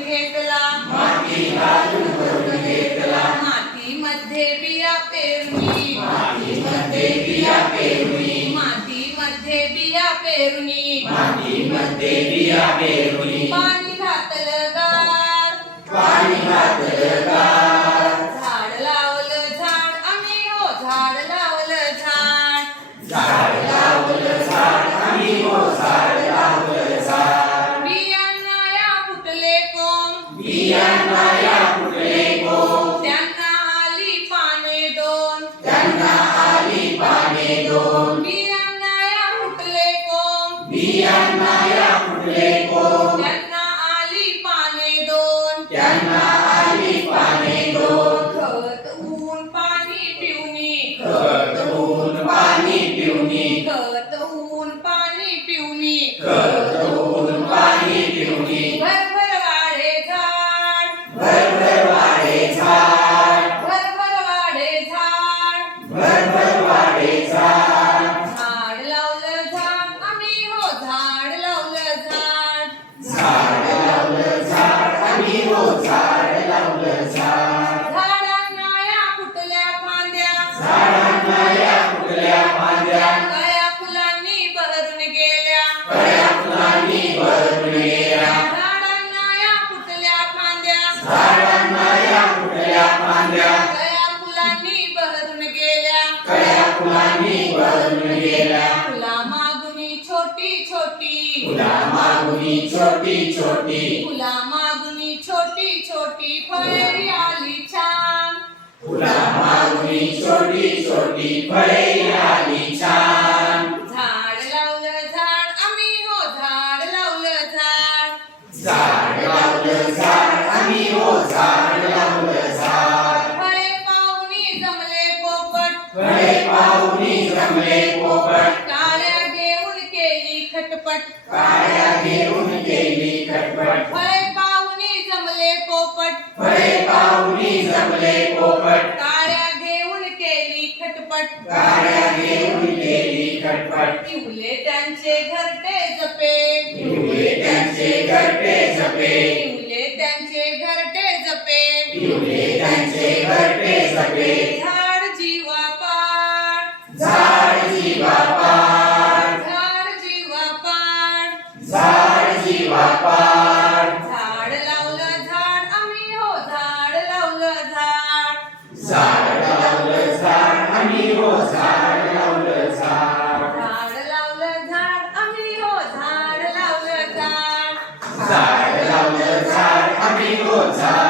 घेतला माती घालून भरून घेतला. मातीमध्ये बिया पेरुनी मातीमध्ये बिया पेरुनी मातीमध्ये बिया पेरुनी मातीमध्ये बिया पेरणी. त्यांना आली पाने दोन खत ऊन पाणी पिवणी खत ऊन पाणी पिवणी खत ऊन पाणी पिवणी खत ऊन पाणी पिवणी भरभर वाढे झाड. भरभर वाढे झाड. भरभर वाढे झाड. भरभर वाढे झाड. झाड लावलं झाड. आम्ही हो झाड लावलं. छोटी छोटी. छोटी छोटी फुला मागुनी छोटी छोटी फळे आली छान. फुला मागुनी छोटी छोटी फळे आली छान झाड लावलं झाड आम्ही हो झाड लावलं झाड. झाड लावलं झाड आम्ही हो झाड लावलं झाड फळे पाहुणी जमले पोपट. फळे पाहुणी जमले पोपट काळ्या घेऊन केली खटपट काळ्या घेऊन केली खटपट. फळे फळे पाहुणी जमले पोपट. काळ्या घेऊन केली खटपट. काळ्या घेऊन गेली खटपट. पिवले त्यांचे घरटे जपे. पिवळे त्यांचे घरटे जपे. पिवले त्यांचे घरटे जपे. पिवळे त्यांचे घरटे जपे. झाड लावलं झाड आम्ही हो झाड